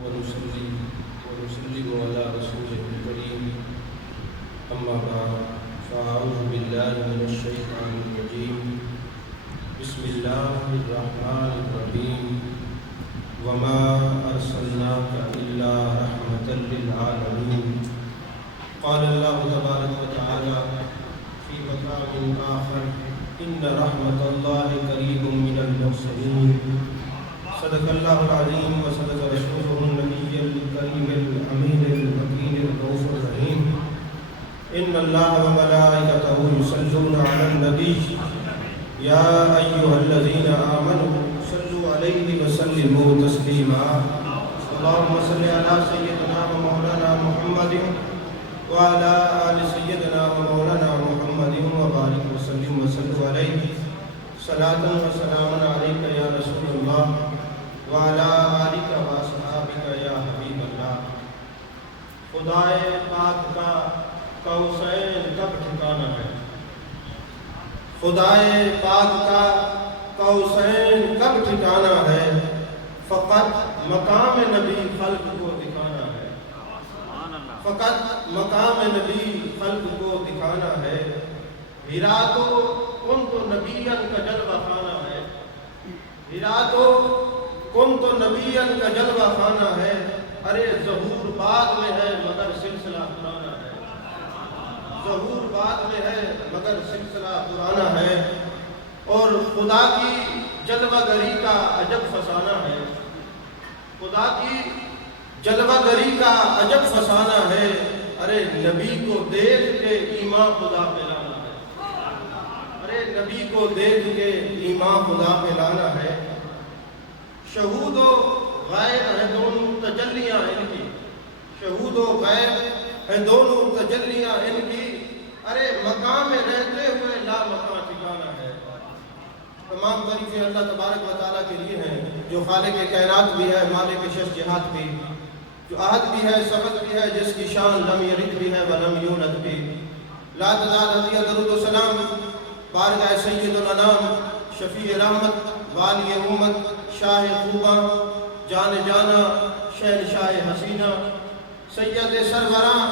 ونصلي ونسلم على رسوله الكريم أما بعد فأعوذ بالله من الشيطان الرجيم بسم الله الرحمن الرحيم وما أرسلناك إلا رحمة للعالمين قال الله تبارك وتعالى في مقام آخر إن رحمة الله قريب من المحسنين صدق الله العظيم وصدق رسوله النبي الكريم الأمين المكين الرؤوف الرحيم إن الله وملائكته يصلون على النبي يا أيها الذين آمنوا صلوا عليه وسلموا تسليما اللهم صل على سيدنا ومولانا محمد وعلى آل سيدنا ومولانا محمد وبارك وسلم عليه صلاة وسلام عليك يا رسول الله وعلى آلك وصحابك يا حبیب اللہ۔ خدائے پاک کا کوثر کب ٹھکانا ہے؟ خدائے پاک کا کوثر کب ٹھکانا ہے؟ فقط مقام نبی خلق کو دکھانا ہے، فقط مقام نبی خلق کو دکھانا ہے۔ ہیرا تو کن تو نبیًا کا جلوہ خانہ ہے، ہیرا تو کن تو نبیًا کا جلوہ خانہ ہے، ارے ظہور بعد میں ہے مگر سلسلہ پرانا ہے، ظہور بعد میں ہے مگر سلسلہ پرانا ہے۔ اور خدا کی جلوہ گری کا عجب فسانہ ہے، خدا کی جلوہ گری کا عجب فسانہ ہے، ارے نبی کو دیکھ کے ایمان خدا پہ لانا ہے، ارے نبی کو دیکھ کے ایمان خدا پہ لانا ہے۔ شہود و غائب ہیں دونوں تجلیاں ان کی، شہود و غائب ہیں دونوں تجلیاں ان کی، ارے مقام میں رہتے ہوئے لا مقام ٹھکانا ہے۔ تمام تعریفیں اللہ تبارک و تعالیٰ کے لیے ہیں جو خالق کائنات بھی ہے، مالک شش جہات بھی، جو عہد بھی ہے، سبق بھی ہے، جس کی شان لم یلد بھی ہے ولم یولد بھی۔ لا تزال ہدیہ درود و سلام بارگاہ سید الانام شفیع رحمت والی امت شاہ خوباں جان جانا شہنشاہ حسینہ سید سروراں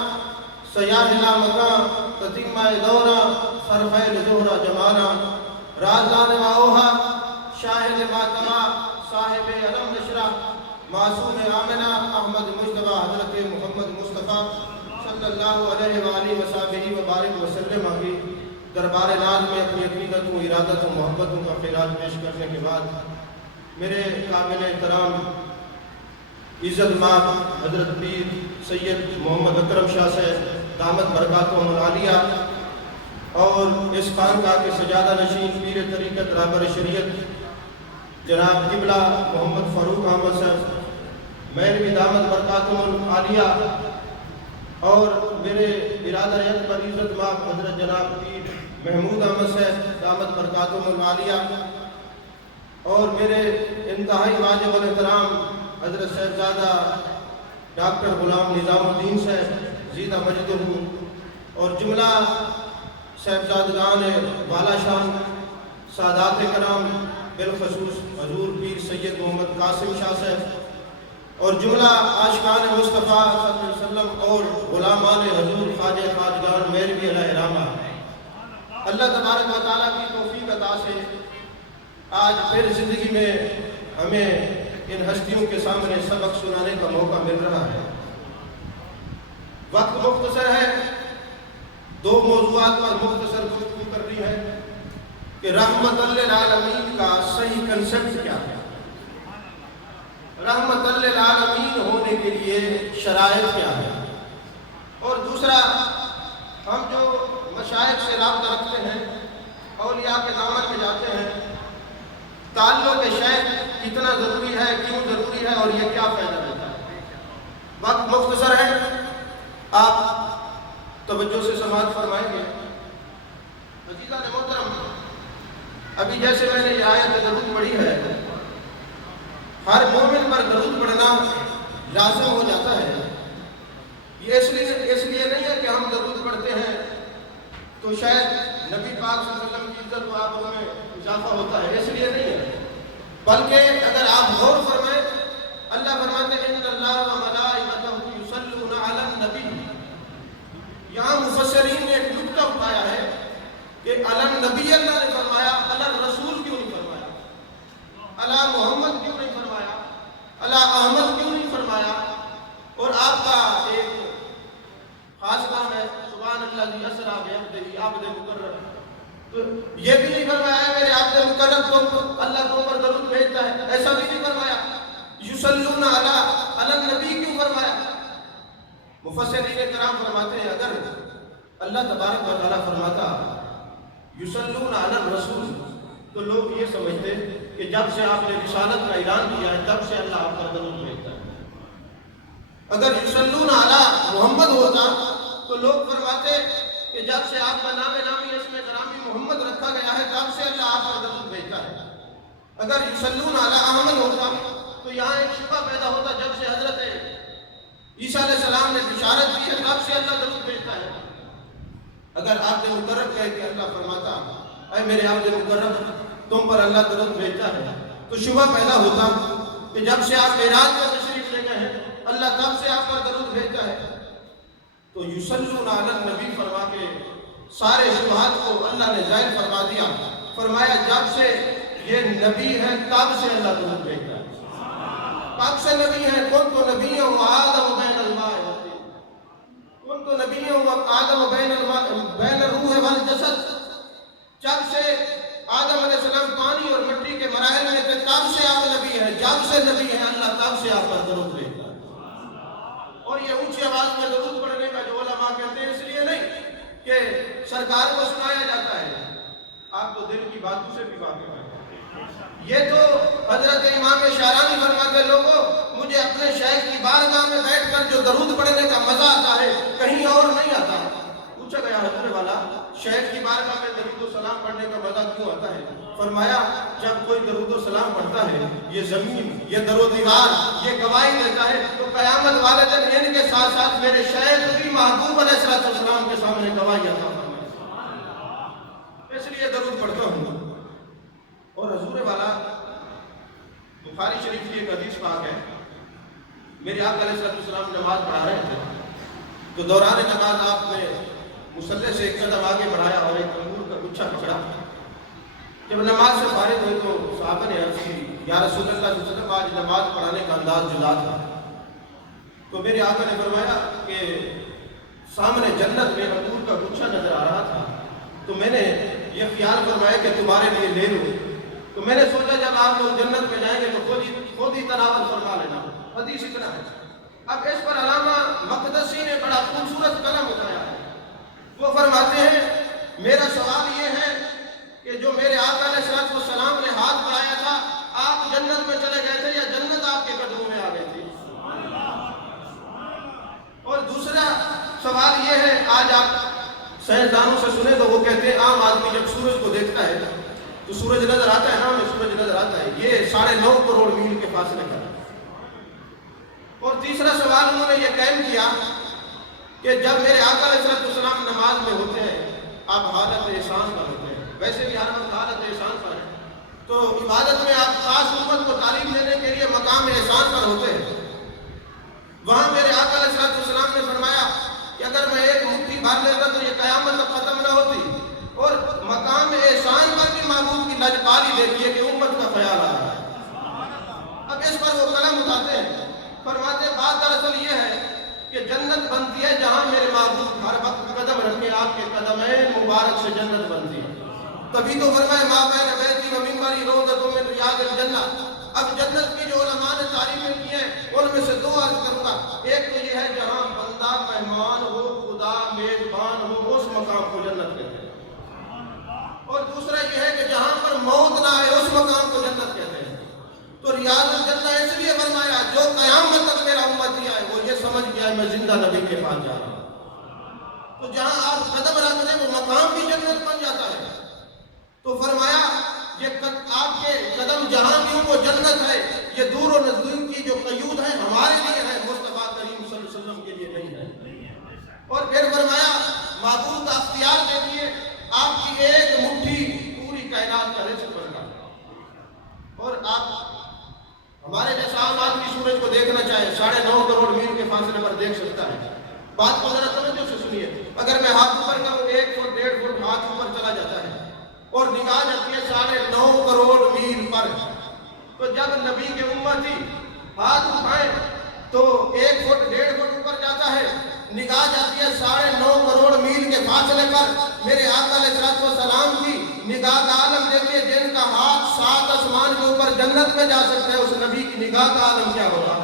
سیاہ لا مکاں تتیمہ دورہ سرخیل زہرہ جمانا رازدان و اوہا شاہد ماتمہ صاحب علم نشرہ معصوم آمنہ احمد مجتبہ حضرت محمد مصطفیٰ صلی اللہ علیہ وآلہ وسلم وبارک وسلم کی دربار ناز میں اپنی عقیدت و ارادت و محبتوں کا خیرات پیش کرنے کے بعد میرے قابل احترام عزت مآب حضرت پیر سید محمد اکرم شاہ سے دامت برکاتہم العالیہ اور اس خانقاہ کے سجادہ نشین پیر طریقت رہبر شریعت جناب قبلہ محمد فاروق احمد صاحب مولوی دامت برکاتہم العالیہ اور میرے برادر اکبر عزت مآب حضرت جناب پیر محمود احمد صاحب دامت برکاتہم العالیہ اور میرے انتہائی واجب الاحترام حضرت صاحبزادہ ڈاکٹر غلام نظام الدین صاحب زیدہ مجدہ اور جملہ صاحبزادگان والا شان سادات کرام بالخصوص حضور پیر سید محمد قاسم شاہ صاحب اور جملہ عاشقان مصطفیٰ صلی اللہ علیہ وسلم اور غلامان حضور خواجہ خواجگان مولوی علیہ رحمہ، اللہ تبارک و تعالیٰ کی توفیق عطا سے آج پھر زندگی میں ہمیں ان ہستیوں کے سامنے سبق سنانے کا موقع مل رہا ہے۔ وقت مختصر ہے، دو موضوعات پر مختصر گفتگو کرنی ہے کہ رحمت للعالمین کا صحیح کنسپٹ کیا ہے، رحمت للعالمین ہونے کے لیے شرائط کیا ہے، اور دوسرا ہم جو مشائخ سے رابطہ رکھتے ہیں، اولیاء کے دامن میں جاتے ہیں، تعلق شیخ کتنا ضروری ہے، کیوں ضروری ہے اور یہ کیا فائدہ دیتا ہے۔ وقت مختصر ہے، آپ توجہ سے سماعت فرمائیں گے۔ عزیزان محترم، ابھی جیسے میں نے یہ آیت درود پڑھی ہے، ہر مومن پر درود پڑھنا لازم ہو جاتا ہے۔ یہ اس لیے نہیں ہے کہ ہم درود پڑھتے ہیں تو شاید نبی پاک صلی اللہ علیہ وسلم کی عزت و آبرو میں اضافہ ہوتا ہے، اس لیے نہیں ہے، بلکہ اگر آپ غور فرمائیں اللہ فرماتے ہیں ان اللہ فرمایا اور آپ کا ایک خاص کام ہے سبحان اللہ ذی اسریٰ بعبدہ عبد مکرم، تو یہ بھی نہیں فرمایا میرے عبد مکرم تو اللہ تم پر درود بھیجتا ہے، ایسا بھی نہیں فرمایا۔ یصلون علی النبی کیوں فرمایا؟ مفسرین کرام فرماتے ہیں اگر اللہ تبارک و تعالیٰ فرماتا یصلون علی الرسول تو لوگ یہ سمجھتے کہ جب سے آپ نے رسالت کا اعلان کیا ہے تب سے اللہ آپ پر درود بھیجتا ہے۔ اگر یصلون علی محمد ہوتا تو لوگ فرماتے کہ جب سے آپ کا نام نامی اسم گرامی محمد رکھا گیا ہے تب سے اللہ آپ پر درود بھیجتا ہے۔ اگر یصلون علی احمد ہوتا تو یہاں ایک شبہ پیدا ہوتا جب سے حضرت عیسیٰ علیہ السلام نے بشارت دی ہے تب سے اللہ درود بھیجتا ہے۔ اگر عبد مکرم کہہ کے اللہ فرماتا اے میرے عبد مکرم تم پر اللہ درود بھیجتا ہے تو شبہ پیدا ہوتا کہ جب سے آپ معراج میں تشریف لے گئے ہیں اللہ تب سے آپ پر درود بھیجتا ہے۔ تو یصلون علی النبی فرما کے سارے شبہات کو اللہ نے ظاہر فرما دیا، فرمایا جب سے یہ نبی ہے تب سے اللہ درود بھیجتا ہے۔ کب سے نبی ہے؟ کن تو نبی و آدم بین الماء والطین، کن تو نبی و آدم بین الروح والجسد، جب سے آدم علیہ السلام پانی اور مٹی کے مراحل میں تھے تب سے آپ نبی ہیں، جب سے نبی ہیں اللہ تب سے آپ پر درود بھیجتا ہے۔ اور یہ اونچی آواز میں درود پڑھنے کا جو علماء کہتے ہیں اس لیے نہیں کہ سرکار کو سنایا جاتا ہے، آپ تو دل کی باتوں سے بھی واقف ہیں۔ یہ تو حضرت امام شعرانی فرماتے لوگوں مجھے اپنے شیخ کی بارگاہ میں بیٹھ کر جو درود پڑھنے کا مزہ آتا ہے کہیں اور نہیں آتا۔ پوچھا گیا حضرت والا شیخ کی بارگاہ میں درود و سلام پڑھنے کا مزہ کیوں آتا ہے؟ فرمایا جب کوئی درود و سلام پڑھتا ہے یہ زمین یہ در و دیوار یہ گواہی دیتا ہے تو قیامت والے دن ان کے ساتھ ساتھ میرے شیخ بھی محبوب علیہ السلام کے سامنے گواہی عطا فرمائے، اس لیے درود پڑھتا ہوں۔ اور حضور والا بخاری شریف کی ایک حدیث پاک ہے، میرے آقا علیہ السلام نماز پڑھا رہے تھے تو دوران نماز آپ نے مصلی سے ایک قدم آگے بڑھایا اور ایک انگور کا گچھا پکڑا۔ جب نماز سے فارغ ہوئے تو صحابہ نے عرض کی یا رسول اللہ صلی اللہ علیہ وسلم آج نماز پڑھانے کا انداز جدا تھا۔ تو میرے آقا نے فرمایا کہ سامنے جنت میں انگور کا گچھا نظر آ رہا تھا تو میں نے یہ خیال فرمایا کہ تمہارے لیے لے لوں، تو میں نے سوچا جب آپ لوگ جنت میں جائیں گے تو خود ہی تناول فرما لینا۔ حدیث اتنا ہے۔ اب اس پر علامہ مقدسی نے بڑا خوبصورت کلام اٹھایا ہے، وہ فرماتے ہیں میرا سوال یہ ہے کہ جو میرے آقا علیہ السلام نے ہاتھ بڑھایا تھا آپ جنت میں چلے گئے تھے یا جنت آپ کے قدموں میں آ گئی تھی؟ اور دوسرا سوال یہ ہے آج آپ سائنسدانوں سے سنیں تو وہ کہتے ہیں عام آدمی جب سورج کو دیکھتا ہے تو سورج نظر آتا ہے نا، ہمیں سورج نظر آتا ہے، یہ 9.5 کروڑ میل کے فاصلے کا۔ اور تیسرا سوال انہوں نے یہ قائم کیا کہ جب میرے آقا علیہ السلام نماز میں ہوتے ہیں آپ حالت احسان پر ہوتے ہیں، ویسے بھی ہر وقت حالت احسان پر ہے تو عبادت میں آپ خاص امت کو تعلیم دینے کے لیے مقام احسان پر ہوتے ہیں۔ وہاں میرے آقا علیہ السلام نے فرمایا کہ اگر میں ایک مٹھی بھر لیتا تو یہ قیامت تک ختم نہ ہوتی، اور مقام احسان پر بھی معبود کی لجپالی دیکھیے کہ امت کا خیال آ رہا ہے۔ اب اس پر وہ قلم اٹھاتے ہیں، فرماتے بات دراصل یہ ہے کہ جنت بنتی ہے جہاں میرے معبود ہر وقت قدم رکھے، آپ کے قدمین مبارک سے جنت بنتی ہے۔ تبھی تو فرمائے ما بین بیتی و منبری روضۃ من ریاض الجنہ۔ اب جنت کی جو علماء نے تعریفیں کی ہیں ان میں سے 2 عرض کروں گا، ایک تو یہ ہے جہاں بندہ مہمان ہو خدا میزبان ہو اس مقام کو جنت کہتے ہیں، اور دوسرا یہ ہے کہ جہاں پر موت نہ آئے اس مقام کو جنت کہتے ہیں۔ تو ریاض الجنہ اس لیے فرمایا جو قیامت تک میرا امتی آئے وہ یہ سمجھ گیا ہے میں زندہ نبی کے پاس جا رہا ہوں، تو جہاں آپ قدم رکھ دیں وہ مقام بھی جنت بن جاتا ہے۔ تو فرمایا یہ آپ کے قدم جہاں بھی ہوں وہ جنت ہے، یہ دور و نزدیک کی جو قیود ہیں ہمارے لیے ہے، مصطفیٰ کریم صلی اللہ علیہ وسلم کے لیے نہیں ہے۔ اور پھر فرمایا معبود کا اختیار دیکھیے، آپ کی ایک مٹھی پوری کائنات کا رزق بن گیا، اور آپ ہمارے جیسا عام آدمی سورج کو دیکھنا چاہے 9.5 کروڑ میل کے فاصلے پر دیکھ سکتا ہے۔ بات کو ذرا توجہ سے سنیے، اگر میں ہاتھ اوپر کروں 1 فٹ 1.5 فٹ ہاتھ اوپر چلا جاتا ہے اور نگاہ جاتی ہے 9.5 کروڑ میل پر، تو جب نبی کے امتی ہاتھ اٹھائیں تو میرے آقا علیہ السلام کی نگاہ کا عالم دیکھیے، جن کا ہاتھ 7 آسمان کے اوپر جنت میں جا سکتا ہے، اس نبی کی نگاہ کا عالم کیا ہوگا؟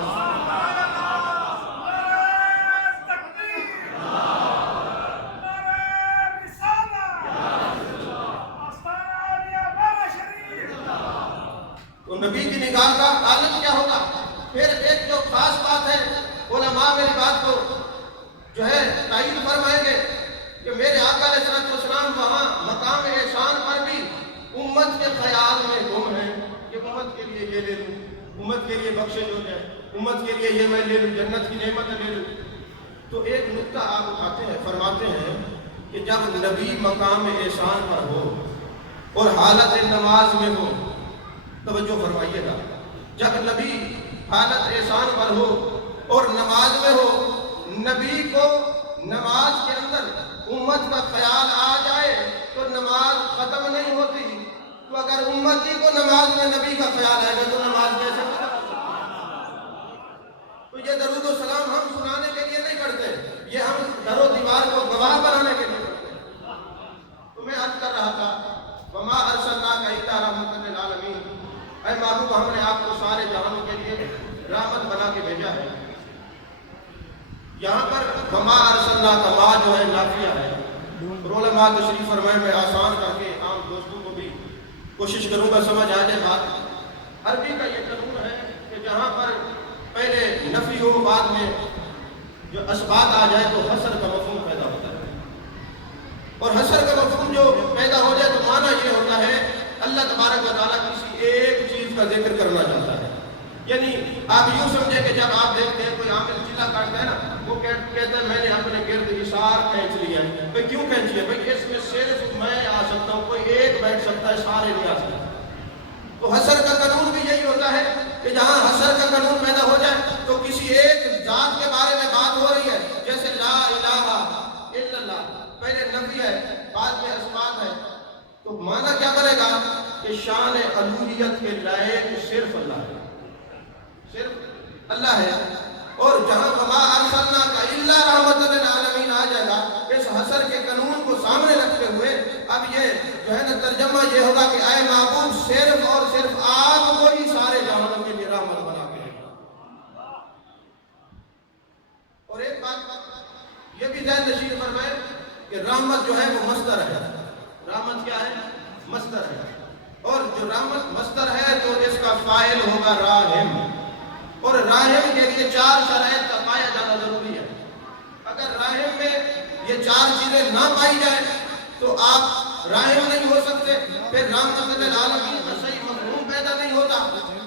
تو نبی کی نگاہ کا عالم کیا ہوگا؟ پھر ایک جو خاص بات ہے، علماء میری بات کو جو ہے تائید فرمائیں گے کہ میرے آقا علیہ السلام وہاں مقام احسان پر بھی امت کے خیال میں گم ہیں کہ امت کے لیے یہ لے لوں، امت کے لیے بخشش ہو جائے، امت کے لیے یہ میں لے لوں، جنت کی نعمت لے لوں۔ تو ایک نقطہ آپ اٹھاتے ہیں، فرماتے ہیں کہ جب نبی مقام احسان پر ہو اور حالت نماز میں ہو، توجہ فرمائیے گا، جب نبی حالت احسان پر ہو اور نماز میں ہو، نبی کو نماز کے اندر امت کا خیال آ جائے تو نماز ختم نہیں ہوتی۔ تو اگر امتی کو نماز میں نبی کا خیال آئے گا تو نماز کیسے ختم ہوگی؟ تو یہ درود و سلام ہم سنانے کے لیے نہیں کرتے، یہ ہم در و دیوار کو گواہ بنانے کے لیے کرتے ہیں۔ تو میں عرض کر رہا تھا، وما ارسلناک الا رحمۃ للعالمین، اے محبوب ہم نے آپ کو سارے جہانوں کے لیے رحمت بنا کے بھیجا ہے۔ یہاں پر وما ارسلناک ما جو ہے نافیہ ہے، علماء تشریف فرمائے، میں آسان کر کے عام دوستوں کو بھی کوشش کروں گا سمجھ آ جائے بات۔ عربی کا یہ قانون ہے کہ جہاں پر پہلے نفی ہو، بعد میں جو اسبات آ جائے تو حصر کا مفہوم پیدا ہوتا ہے، اور حصر کا مفہوم جو پیدا ہو جائے تو معنی یہ ہوتا ہے اللہ تبارک و تعالیٰ کسی ایک چیز کا ذکر کرنا چاہتا ہے۔ یعنی آپ یوں سمجھیں کہ جب آپ دیکھتے ہیں کوئی عامل چلا کاٹتا ہے نا، وہ کہتے ہیں میں نے اپنے گرد اشار کھینچ لیا ہے۔ بھئی کیوں کھینچی ہے؟ بھئی اس میں صرف میں آ سکتا ہوں، کوئی ایک بیٹھ سکتا ہے، سارے نہیں آ سکتے۔ تو حصر کا قانون بھی یہی ہوتا ہے کہ جہاں حصر کا قانون پیدا ہو جائے تو کسی ایک ذات کے بارے میں بات ہو رہی ہے، جیسے لا الہ الا اللہ، پہلے نفی ہے بعد میں اثبات ہے، تو معنی کیا کرے گا کہ شان الوہیت کے لائق صرف اللہ ہے، صرف اللہ ہے۔ اور جہاں وما ارسلناک الا رحمۃ للعالمین آ جائے گا، اس حصر کے قانون کو سامنے رکھتے ہوئے اب یہ جو ہے نا ترجمہ یہ ہوگا کہ اے محبوب صرف اور صرف آپ کو ہی سارے جہانوں کے لیے رحمت بنا کے رکھا۔ اور ایک بات یہ بھی ذہن نشین فرمائے کہ رحمت جو ہے وہ مصدر ہے۔ رحمت کیا ہے؟ مصدر ہے، اور جو رحمت مصدر ہے تو اس کا فاعل ہوگا راحم، اور راحم کے لیے 4 شرائط کا پایا جانا ضروری ہے۔ اگر راحم میں یہ 4 چیزیں نہ پائی جائیں تو آپ راحم نہیں ہو سکتے، پھر رحمت للعالمین کا صحیح مفہوم پیدا نہیں ہوتا۔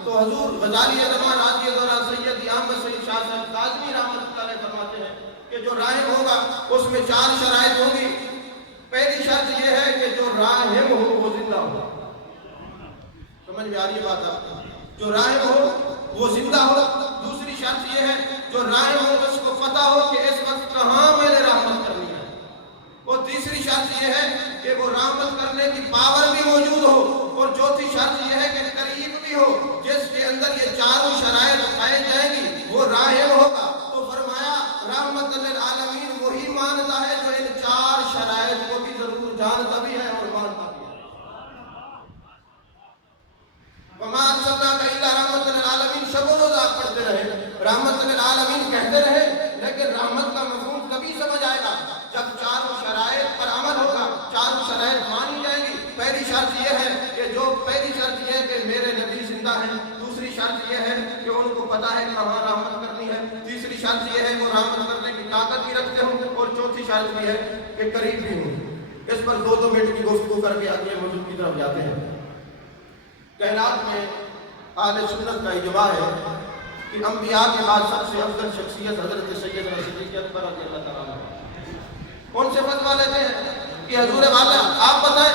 تو حضور غزالی زمان آتی دورہ سید احمد سید شاہ صاحب کاظمی رحمۃ اللہ علیہ فرماتے ہیں کہ جو راحم ہوگا اس میں 4 شرائط ہوں گی۔ پہلی شرط یہ ہے کہ جو راحم ہو وہ زندہ ہو۔ سمجھ میں آ رہی ہے بات آپ کو؟ جو راحم ہو وہ زندہ ہو۔ دوسری شرط یہ ہے جو راحم ہو اس کو پتہ ہو کہ اس وقت کہاں میں نے رحمت کرنی ہے۔ اور تیسری شرط یہ ہے کہ وہ رحمت کرنے کی پاور بھی موجود ہو، اور چوتھی شرط یہ ہے کہ قریب بھی ہو، جس کے اندر یہ 4 شرائط پائی جائیں گی وہ راحم ہوگا۔ تو فرمایا رحمت للعالمین وہی مانتا ہے جو ان 4 شرائط کو بھی ضرور جانتا بھی ہے اور مانتا بھی ہے۔ وما ارسلناک الا رحمۃ للعالمین، شب و روز آپ پڑھتے رہے، رحمت للعالمین کہتے رہے، لیکن رحمت کا مفہوم کبھی سمجھ آئے گا جب 4 شرائط پر عمل ہوگا، 4 شرائط مانی جائیں گی۔ پہلی شرط یہ ہے کہ پہلی شرط یہ ہے کہ میرے نبی زندہ ہیں، دوسری شرط یہ ہے کہ ان کو پتہ ہے کہاں رحمت کرنی ہے، تیسری شرط یہ ہے کہ وہ رحمت کرنے کی طاقت بھی رکھتے ہوں، اور چوتھی شرط یہ ہے کہ قریب بھی ہوں۔ اس پر 2 منٹ کی گفتگو کر کے اگلے موضوع کی طرف جاتے ہیں۔ کائنات میں اہل سنت کا اجماع ہے کہ انبیاء کے بعد سب سے افضل شخصیت حضرت سیدنا صدیق اکبر رضی اللہ تعالیٰ عنہ۔ کون سے فتویٰ لیتے ہیں کہ حضور والا آپ بتائیں،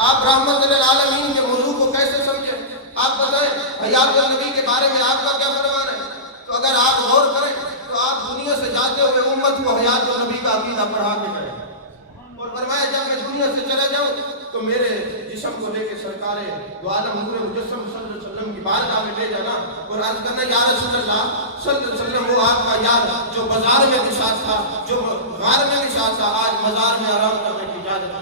آپ رحمت للعالمین کے موضوع کو کیسے سمجھیں، آپ بتائیں حیات النبی کے بارے میں آپ کا کیا فرمان ہے؟ تو اگر آپ غور کریں تو آپ دنیا سے جاتے ہوئے امت کو حیات النبی کا عقیدہ پڑھا کے کریں، اور فرمایا جب میں دنیا سے چلا جاؤں تو میرے جسم کو لے کے سرکار دو عالم حضور مجسم صلی اللہ علیہ وسلم کی بارگاہ میں لے جانا اور عرض کرنا یا رسول اللہ صلی اللہ علیہ وسلم، وہ آپ کا یار جو بازار میں بھی ساتھ تھا، جو غار میں بھی ساتھ تھا، آج مزار میں آرام کرنے کی اجازت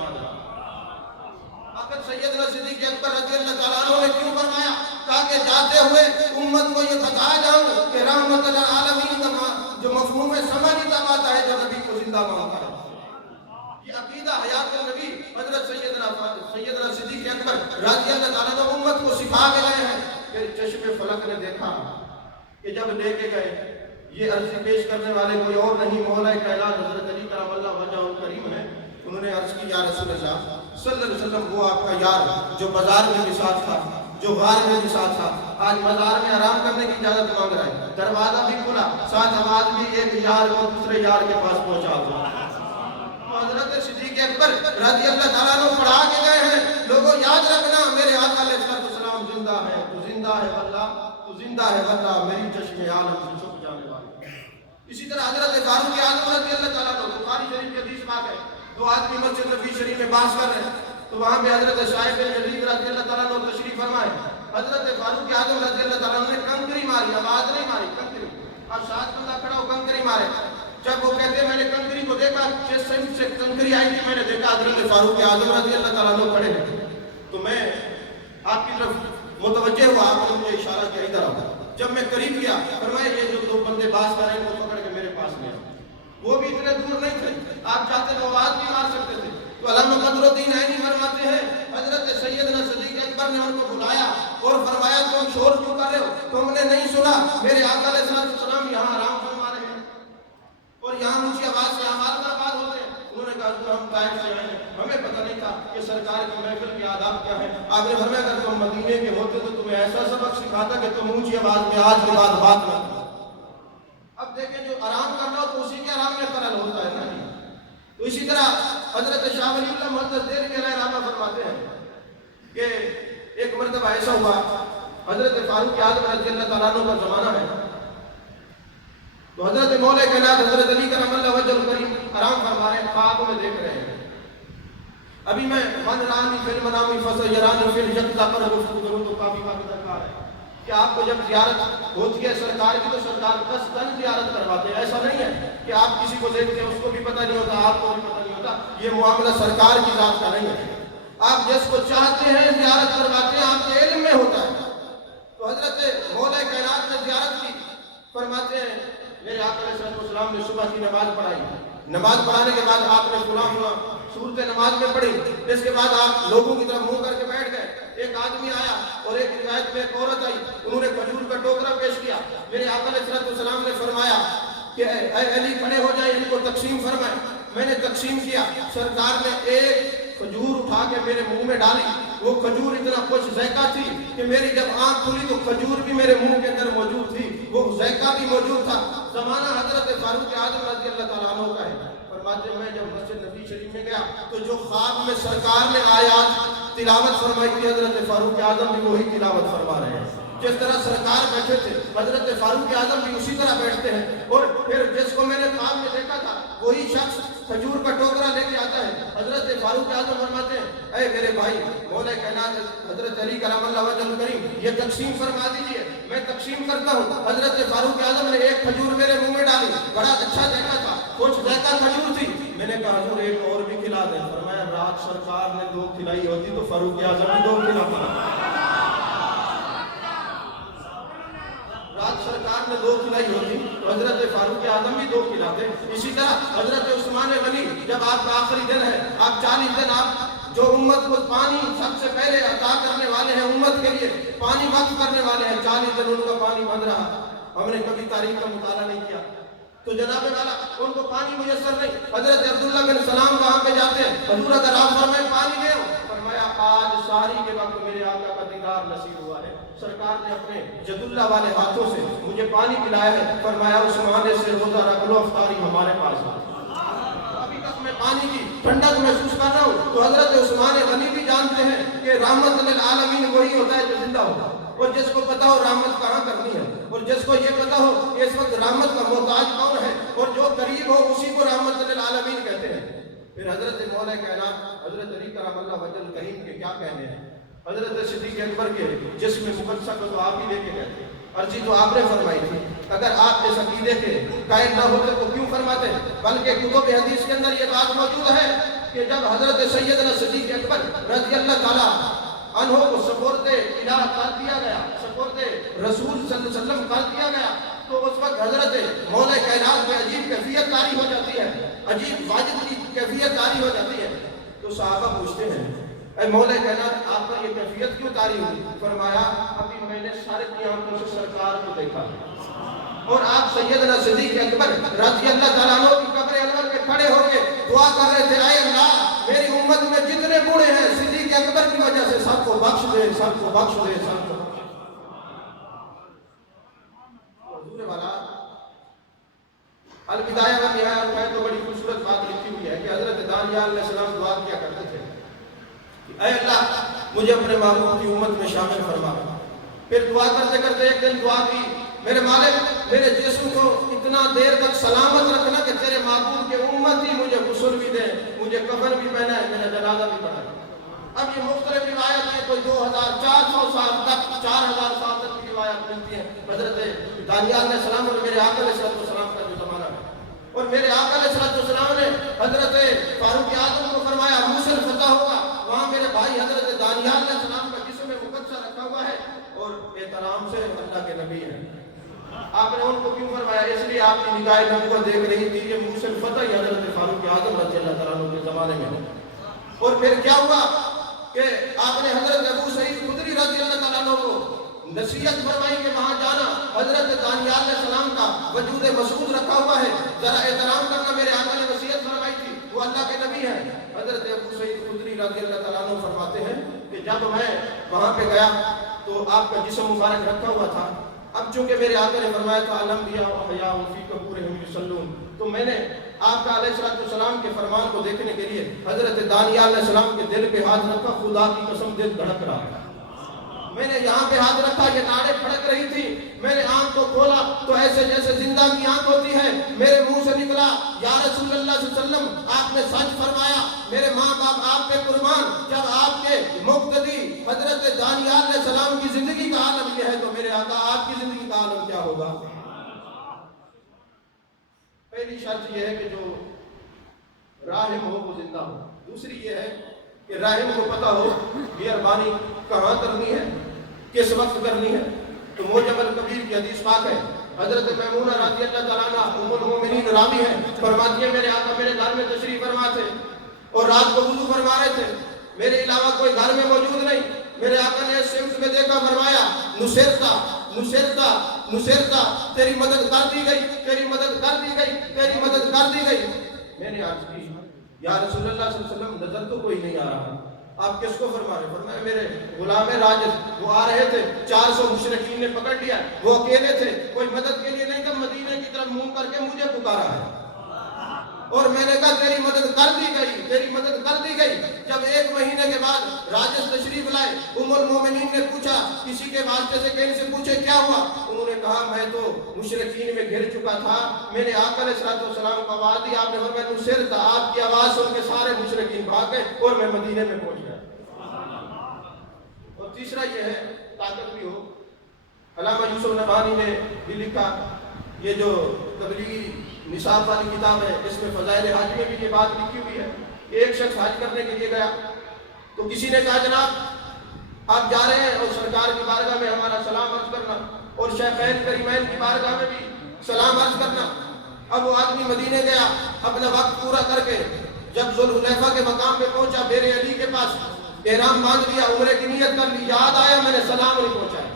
سیدنا صدیق اکبر رضی اللہ تعالیٰ عنہ نے کیوں فرمایا؟ تاکہ جاتے ہوئے امت کو یہ بتا جاؤں کہ رحمت للعالمین کا جو مفہوم سمجھ آتا ہے جو نبی کو زندہ مانتا ہے. یہ عقیدہ حیات النبی حضرت سیدنا صدیق اکبر رضی اللہ تعالیٰ عنہ امت کو سکھا کے گئے ہیں. پھر چشم فلک نے دیکھا کہ جب لے کے گئے یہ عرض پیش کرنے والے کوئی اور نہیں مولا کائنات حضرت علی کرم اللہ وجہہ الکریم ہے. انہوں نے عرض کی یا رسول اللہ صلی اللہ علیہ وسلم وہ آپ کا یار جو بازار میں بھی ساتھ تھا جو غار میں بھی ساتھ تھا آج مزار میں آرام کرنے کی اجازت مانگ رہا ہے. دروازہ بھی کھلا ساتھ آواز بھی ایک یار کو دوسرے یار کے پاس پہنچا دو. حضرت صدیق اکبر رضی اللہ تعالیٰ عنہ پڑھا کے گئے ہیں لوگوں یاد رکھنا میرے آقا علیہ السلام زندہ ہے تو زندہ ہے واللہ تو زندہ ہے واللہ میری چشم عالم سے چھپ جانے والی. اسی طرح حضرت فاروق اعظم رضی اللہ تعالیٰ عنہ بخاری شریف کی حدیث پاک ہے دو آدمی مسجد نبوی شریف میں بحث کر رہے ہیں تو وہاں پہ حضرت صاحب بن جدید رضی اللہ تعالیٰ عنہ تشریف فرمائے. حضرت فاروق اعظم رضی اللہ تعالیٰ عنہ نے کنکری ماری آواز نہیں ماری کنکری اور ساتھ بندہ کھڑا ہو کنکری مارے. جب وہ کہتے ہیں میں نے کنکری کو دیکھا جس سمت سے کنکری آئی تھی میں نے دیکھا حضرت فاروق اعظم رضی اللہ تعالیٰ عنہ کھڑے ہیں تو میں آپ کی طرف متوجہ ہوا آپ نے مجھے اشارہ کیا ادھر آؤ. جب میں قریب گیا فرمایا یہ جو دو بندے باز کر رہے ہیں وہ پکڑ کے میرے پاس لے آئے. وہ بھی اتنے دور نہیں تھے آپ چاہتے تو آواز بھی مار سکتے تھے. تو علامہ قدر الدین عینی فرماتے ہیں حضرت سیدنا صدیق اکبر نے ان کو بلایا اور فرمایا تم شور کیوں کر رہے ہو تم نے نہیں سنا میرے آقا علیہ السلام یہاں آرام فرما رہے ہیں اور یہاں اونچی آواز سے ہمارے برباد ہوتے ہیں. انہوں نے کہا ہم طائف سے آئے ہیں ہمیں پتہ نہیں تھا کہ سرکار کی محفل کے آداب کیا ہے. آپ نے فرمایا اگر تم مدینے کے ہوتے تو تمہیں ایسا سبق سکھاتا کہ تم اونچی آواز میں آج کے بعد بات نہ کرو. اب دیکھیں جو آرام کرنا ہو تو اسی کے آرام میں خلل ہوتا ہے نا. تو اسی طرح حضرت شاہ ولی اللہ محدث دہلوی علیہ رحمہ فرماتے ہیں کہ ایک مرتبہ ایسا ہوا حضرت فاروق اعظم رضی اللہ تعالیٰ عنہ کا زمانہ ہے تو حضرت مولا کائنات حضرت علی کرم اللہ وجہ الکریم آرام فرما رہے ہیں خواب میں دیکھ رہے ہیں. ابھی میں من رانی فی المنامی فسیرانی فی الجنہ پر گفتگو کروں تو کافی وقت درکار ہے کہ آپ کو جب زیارت ہوتی ہے سرکار کی تو سرکار قصداً زیارت کرواتے ہیں. ایسا نہیں ہے کہ آپ کسی کو دیکھتے ہیں اس کو بھی پتہ نہیں ہوتا آپ کو بھی پتہ نہیں ہوتا. یہ معاملہ سرکار کی ذات کا نہیں ہے. آپ جس کو چاہتے ہیں زیارت کرواتے ہیں آپ کے علم میں ہوتا ہے. تو حضرت مولا کائنات نے زیارت کی فرماتے ہیں میرے آقا علیہ السلام نے صبح کی نماز پڑھائی. نماز پڑھانے کے بعد آپ نے غلام ہوا صورت نماز میں پڑھی. اس کے بعد آپ لوگوں کی طرف منہ کر کے بیٹھ گئے. ایک آدمی آیا اور ایک روایت میں ایک عورت آئی انہوں نے کھجور کا ٹوکرا پیش کیا. میرے آقا علیہ السلام نے فرمایا کہ اے علی کھڑے ہو جائیں ان کو تقسیم فرمائیں. میں نے تقسیم کیا. سرکار نے ایک کھجور اٹھا کے میرے منہ میں ڈالی. وہ کھجور اتنا خوش ذائقہ تھی کہ میری جب آنکھ کھلی تو کھجور بھی میرے منہ کے اندر موجود تھی وہ ذائقہ بھی موجود تھا. زمانہ حضرت فاروق اعظم رضی اللہ تعالیٰ عنہ کا ہے. فرماتے میں جب مسجد نبی شریف میں گیا تو جو خواب میں سرکار نے آیات تلاوت فرمائی تھی حضرت فاروق اعظم بھی وہی تلاوت فرما رہے ہیں. جس طرح سرکار بیٹھے تھے حضرت فاروق اعظم بھی اسی طرح بیٹھتے ہیں. اور پھر جس کو میں نے خواب میں دیکھا تھا وہی شخص کھجور کا ٹوکرا لے کے آتا ہے. حضرت فاروق اعظم فرماتے ہیں اے میرے بھائی مولا کائنات حضرت علی کرم اللہ وجہ الکریم یہ تقسیم فرما دیجئے میں تقسیم کرتا ہوں. حضرت فاروق اعظم نے ایک کھجور میرے منہ میں ڈالی. بڑا اچھا ذائقہ تھا کچھ ذائقہ کھجور تھی. میں نے کہا حضور ایک اور بھی کھلا دیں. فرمایا رات سرکار نے 2 کھلائی ہوتی تو فاروق اعظم نے 2 کھلاتا. رات سرکار نے 2 کھلائی ہوتی تو حضرت فاروق اعظم بھی 2 کھلاتے. اسی طرح حضرت عثمان غنی جب آپ کا آخری دن ہے آپ 40 دن آپ جو امت کو پانی سب سے پہلے عطا کرنے والے ہیں امت کے لیے پانی وقف کرنے والے ہیں 40 دن ان کا پانی بند رہا. ہم نے کبھی تاریخ کا مطالعہ نہیں کیا تو جناب والا ان کو پانی میسر نہیں. حضرت عبداللہ بن سلام وہاں پہ جاتے ہیں حضور اگر آپ فرمائیں پانی دے. فرمایا آج ساری کے وقت میرے آقا کا دیدار نصیب ہوا ہے. سرکار نے اپنے جد اللہ والے ہاتھوں سے مجھے پانی پلایا ہے. فرمایا عثمان سے روزہ رکھ لو افطاری ہمارے پاس ہے. ابھی تک میں پانی کی ٹھنڈک محسوس کر رہا ہوں. تو حضرت عثمان غنی بھی جانتے ہیں کہ رحمت للعالمین وہی ہوتا ہے جو زندہ ہوتا ہے. اور جس کو پتا ہو رحمت کہاں کرنی ہے اور جس کو یہ پتا ہو کہ اس وقت رحمت کا محتاج کون ہے اور جو قریب ہو اسی کو رحمت للعالمین کہتے ہیں. پھر حضرت مولا کائنات حضرت علی کرم اللہ وجہ الکریم کے کیا کہنے ہیں. حضرت صدیق اکبر کے جسم مقدسہ کو تو آپ ہی لے کے گئے تھے. عرضی تو آپ نے فرمائی تھی اگر آپ اس عقیدے کے قائل نہ ہوتے تو کیوں فرماتے. بلکہ کتب حدیث کے اندر یہ بات موجود ہے کہ جب حضرت سیدنا صدیق اکبر رضی اللہ تعالیٰ عنہ کو سپرد الہ کر دیا گیا، سپرد رسول صلی اللہ علیہ وسلم کر دیا گیا، تو اس وقت حضرت مولا کائنات میں عجیب کیفیت طاری ہو جاتی ہے، عجیب واجد کی کیفیت طاری ہو جاتی ہے۔ تو صحابہ پوچھتے ہیں اے مولا کائنات آپ کا یہ کیفیت کیوں طاری ہوئی؟ فرمایا ابھی میں نے سارے کی آنکھوں سے سرکار کو دیکھا اور آپ سیدنا صدیق اکبر رضی اللہ تعالیٰ عنہ کی قبر انور میں کھڑے ہو کے دعا کر رہے تھے، اے اللہ میری امت میں جتنے بوڑھے ہیں صدیق اکبر کی وجہ سے سب کو بخش دے، سب کو بخش دے، سب کو حضور والا البدایہ و نہایہ میں تو بڑی خوبصورت بات لکھی ہوئی ہے کہ حضرت دانیال علیہ السلام دعا کیا کرتے تھے کہ اے اللہ مجھے اپنے محبوب کی امت میں شامل فرما۔ پھر دعا کرتے کرتے ایک دن دعا کی، میرے مالک میرے جسم کو اتنا دیر تک سلامت رکھنا کہ تیرے محبوب کے امت ہی مجھے غسل بھی دے، مجھے کفن بھی پہنائے، میرا جنازہ بھی پڑھائے۔ اب یہ مختلف روایت ہے، کوئی 2400 سال تک 4000 سال تک کی روایت ملتی ہے حضرت دانیال علیہ السلام اور میرے آقا علیہ السلام کا جو زمانہ ہے۔ اور میرے آقا علیہ السلام نے حضرت فاروق اعظم کو فرمایا موصل فتح ہوگا، وہاں میرے بھائی حضرت دانیال علیہ السلام کا جسم مقدسہ رکھا ہوا ہے اور احترام سے اللہ کے نبی ہیں۔ آپ نے ان کو کیوں فرمایا؟ اس لیے آپ کی نگاہ نبوت دیکھ رہی تھی کہ موصل فتح ہی حضرت فاروق اعظم رضی اللہ تعالیٰ عنہ کے زمانے میں۔ اور پھر کیا ہوا کہ آپ نے حضرت ابو سعید خدری رضی اللہ تعالیٰ عنہ کو نصیحت فرمائی کہ وہاں جانا، حضرت دانیال علیہ السلام کا وجود مسعود رکھا ہوا ہے، ذرا احترام کرنا۔ میرے آقا نے نصیحت فرمائی تھی، وہ اللہ کے نبی ہیں۔ حضرت ابو سعید خدری رضی اللہ تعالیٰ عنہ فرماتے ہیں کہ جب میں وہاں پہ گیا تو آپ کا جسم مبارک رکھا ہوا تھا۔ اب چونکہ میرے آقا نے فرمایا تھا الانبیاء واحیاء فی قبورہم یصلون، تو میں نے آپ کا علیہ السلام کے فرمان کو دیکھنے کے لیے حضرت دانیال علیہ السلام کے دل پہ ہاتھ رکھا، خدا کی قسم دل دھڑک رہا ہے۔ میں نے یہاں پہ ہاتھ رکھا، یہ ناڑیں پھڑک رہی تھی، میں نے آنکھ کو کھولا تو ایسے جیسے زندہ کی آنکھ ہوتی ہے، میرے منہ سے نکلا یا رسول اللہ صلی اللہ علیہ وسلم آپ نے سچ فرمایا، میرے ماں باپ آپ پہ قربان، جب آپ کے مقتدی حضرت دانیال علیہ السلام کی زندگی کا عالم یہ ہے تو میرے آقا آپ کی زندگی کا عالم کیا ہوگا؟ پہلی شرط یہ ہے کہ جو راہم ہو وہ زندہ ہو، دوسری یہ ہے کہ راہم کو پتہ ہو مہربانی کہاں کرنی ہے، کس وقت کرنی ہے۔ تو موجم الکبیر کی حدیث پاک ہے، حضرت میمونہ رضی اللہ تعالیٰ عنہ ام المومنین راوی ہے، فرماتی ہے میرے آقا میرے گھر میں تشریف فرما تھے اور رات کو وضو فرما رہے تھے، میرے علاوہ کوئی گھر میں موجود نہیں۔ میرے آقا نے سمت میں دیکھا، فرمایا نصرتا نصرتا نصرتا، تیری مدد کر دی گئی، تیری مدد کر دی گئی، تیری مدد کر دی گئی۔ میں نے عرض کی یا رسول اللہ صلی اللہ علیہ وسلم نظر تو کوئی نہیں آ رہا، آپ کس کو فرما رہے؟ فرمایا میرے غلام راجد، وہ آ رہے تھے، 400 مشرکین نے پکڑ لیا، وہ اکیلے تھے، کوئی مدد کے لیے نہیں تھا، مدینے کی طرف منہ کر کے مجھے پکارا ہے اور میں نے کہا تیری مدد کر دی گئی، تیری مدد کر دی گئی۔ جب 1 مہینے کے بعد راجد تشریف لائے، ام المومنین نے پوچھا کسی کے واسطے سے کہیں سے پوچھے کیا ہوا؟ انہوں نے کہا میں تو مشرکین میں گھر چکا تھا، میرے آقا علیہ السلام کو آواز دی، آپ نے فرمایا نصرت، آپ کی آواز سن کے سارے مشرکین بھاگ گئے اور میں مدینے میں پہنچ گیا۔ اور تیسرا یہ ہے طاقت بھی ہو۔ علامہ یوسف نبہانی نے بھی لکھا، یہ جو تبلیغی نصاب والی کتاب ہے اس میں فضائل حج میں بھی یہ بات لکھی ہوئی ہے کہ ایک شخص حج کرنے کے لیے گیا تو کسی نے کہا جناب آپ جا رہے ہیں اور سرکار کی بارگاہ میں ہمارا سلام عرض کرنا اور شیخین کریمین کی بارگاہ میں بھی سلام عرض کرنا۔ اب وہ آدمی مدینے گیا اپنا وقت پورا کر کے، جب ذوالحلیفہ کے مقام پہ پہنچا، بیر علی کے پاس احرام باندھ لیا، عمرے کی نیت کر لی، یاد آیا میں نے سلام نہیں پہنچایا۔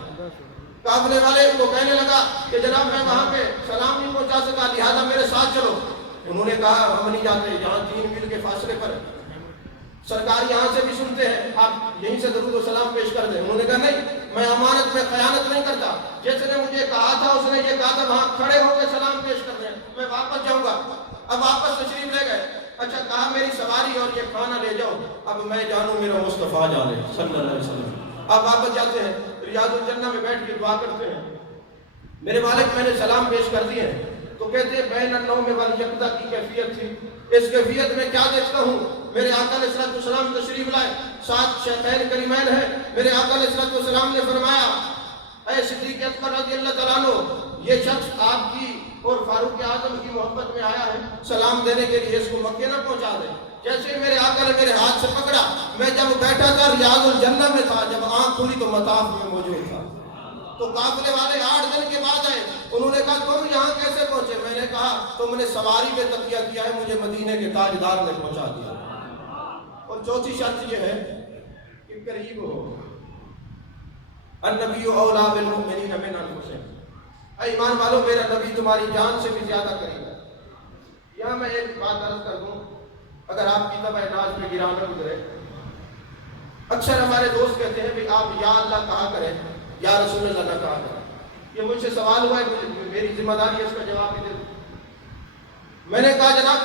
قافلے والے کو کہنے لگا کہ جناب میں وہاں پہ سلام نہیں پہنچا سکا، لہذا میرے ساتھ چلو۔ انہوں نے کہا ہم نہیں جاتے، یہاں 3 میل کے فاصلے پر سرکار یہاں سے بھی سنتے ہیں، آپ یہیں سے درود و سلام پیش کر دیں۔ انہوں نے کہا نہیں، میں امانت میں خیانت نہیں کرتا، جس نے مجھے کہا تھا اس نے یہ کہا تھا وہاں کھڑے ہو کے سلام پیش کر دیں، میں واپس جاؤں گا۔ اب واپس تشریف لے گئے، اچھا کہا میری سواری اور یہ کھانا لے جاؤ، اب میں جانوں میرا مصطفیٰ جانے صلی اللہ علیہ وسلم۔ اب واپس جاتے ہیں، ریاض الجنہ میں بیٹھ کے دعا کرتے ہیں، میرے مالک میں نے سلام پیش کر دیے تو کہتے ہیں بین النوم والیقظہ کی کیفیت تھی، اس کیفیت میں کیا دیکھتا ہوں؟ میرے آقا علیہ السلام تشریف لائے، 7 شیخین کریمین ہیں، میرے آقا علیہ السلام نے فرمایا اے صدیق اکبر رضی اللہ تعالیٰ عنہ، یہ شخص آپ کی اور فاروق اعظم کی محبت میں آیا ہے سلام دینے کے لیے، اس کو مکے نہ پہنچا دے۔ جیسے میرے آقا نے میرے ہاتھ سے پکڑا، میں جب بیٹھا تھا ریاض الجنہ میں تھا، جب آنکھ کھلی تو مطاف میں موجود تھا۔ تو قافلے والے 8 دن کے بعد آئے، انہوں نے کہا تم یہاں کیسے پہنچے؟ میں نے کہا تم نے سواری میں تکیہ کیا ہے، مجھے مدینے کے تاجدار نے پہنچا دیا۔ اور چوتھی شرط یہ ہے کہ قریب ہو۔ النبی اولیٰ بالمؤمنین من انفسہم، اے ایمان والو میرا نبی تمہاری جان سے بھی زیادہ قریب ہے۔ یہاں میں ایک بات عرض کر دوں، اگر آپ کی طبع ناز پہ گرا نہ گزرے، اکثر ہمارے دوست کہتے ہیں کہ آپ یا اللہ کہا کریں، یا رسول اللہ نہ کہا کریں۔ یہ مجھ سے سوال ہوا ہے، میری ذمہ داری ہے اس کا جواب بھی دے دوں۔ میں نے کہا جناب